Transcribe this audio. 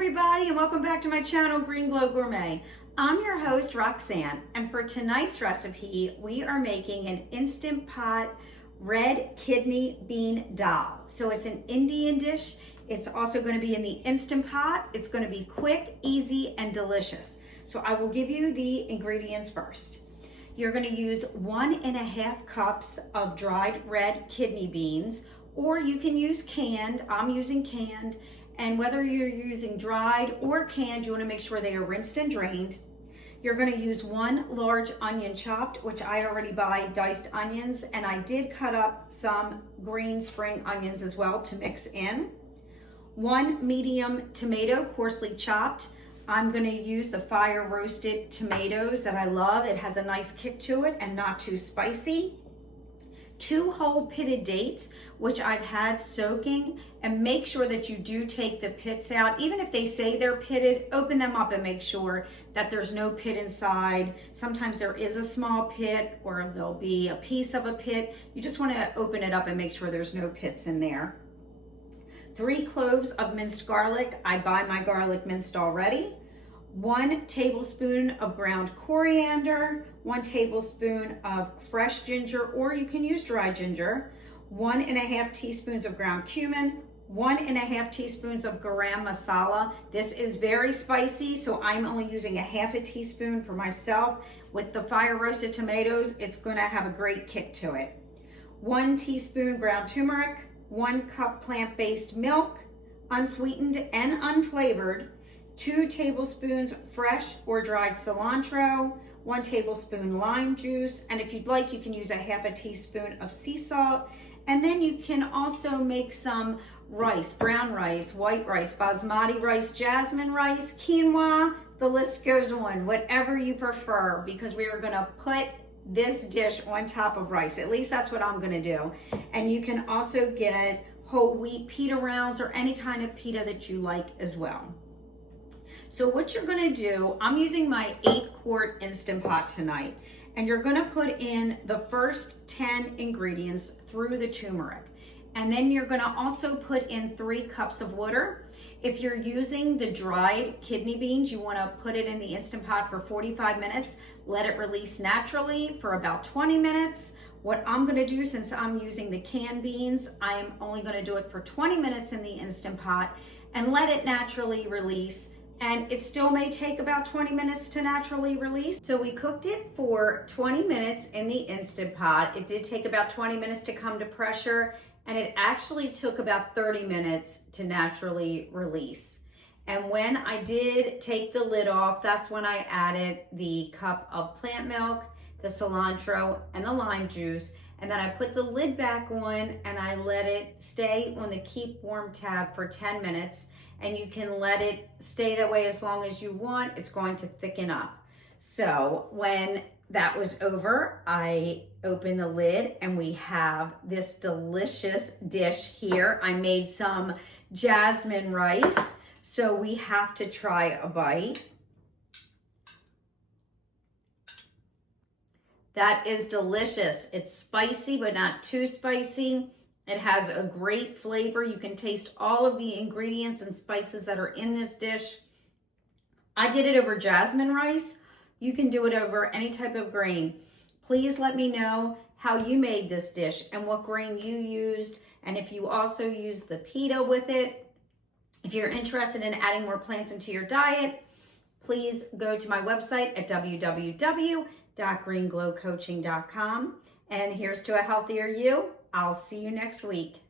everybody, and welcome back to my channel, Green Glow Gourmet. I'm your host, Roxanne, and for tonight's recipe, we are making an Instant Pot red kidney bean dal. So it's an Indian dish. It's also going to be in the Instant Pot. It's going to be quick, easy, and delicious. So I will give you the ingredients first. You're going to use 1.5 cups of dried red kidney beans, or you can use canned. I'm using canned. And whether you're using dried or canned, you want to make sure they are rinsed and drained. You're going to use 1 large onion chopped, which I already buy diced onions, and I did cut up some green spring onions as well to mix in. 1 medium tomato, coarsely chopped. I'm going to use the fire roasted tomatoes that I love. It has a nice kick to it and not too spicy. 2 whole pitted dates, which I've had soaking, and make sure that you do take the pits out. Even if they say they're pitted, open them up and make sure that there's no pit inside. Sometimes there is a small pit or there'll be a piece of a pit. You just want to open it up and make sure there's no pits in there. 3 cloves of minced garlic. I buy my garlic minced already. 1 tablespoon of ground coriander, 1 tablespoon of fresh ginger, or you can use dry ginger, 1.5 teaspoons of ground cumin, 1.5 teaspoons of garam masala. This is very spicy, so I'm only using 1/2 teaspoon for myself. With the fire roasted tomatoes, it's gonna have a great kick to it. 1 teaspoon ground turmeric, 1 cup plant-based milk, unsweetened and unflavored, 2 tablespoons fresh or dried cilantro, 1 tablespoon lime juice, and if you'd like, you can use 1/2 teaspoon of sea salt. And then you can also make some rice, brown rice, white rice, basmati rice, jasmine rice, quinoa, the list goes on, whatever you prefer, because we are gonna put this dish on top of rice. At least that's what I'm gonna do. And you can also get whole wheat pita rounds or any kind of pita that you like as well. So what you're gonna do, I'm using my 8-quart Instant Pot tonight, and you're gonna put in the first 10 ingredients through the turmeric. And then you're gonna also put in 3 cups of water. If you're using the dried kidney beans, you wanna put it in the Instant Pot for 45 minutes, let it release naturally for about 20 minutes. What I'm gonna do, since I'm using the canned beans, I'm only gonna do it for 20 minutes in the Instant Pot and let it naturally release. And it still may take about 20 minutes to naturally release. So we cooked it for 20 minutes in the Instant Pot. It did take about 20 minutes to come to pressure, and it actually took about 30 minutes to naturally release. And when I did take the lid off, that's when I added the cup of plant milk, the cilantro, and the lime juice. And then I put the lid back on and I let it stay on the keep warm tab for 10 minutes. And you can let it stay that way as long as you want. It's going to thicken up. So when that was over, I opened the lid and we have this delicious dish here. I made some jasmine rice, so we have to try a bite. That is delicious. It's spicy, but not too spicy. It has a great flavor. You can taste all of the ingredients and spices that are in this dish. I did it over jasmine rice. You can do it over any type of grain. Please let me know how you made this dish and what grain you used, and if you also used the pita with it. If you're interested in adding more plants into your diet, please go to my website at www.greenglowcoaching.com. And here's to a healthier you. I'll see you next week.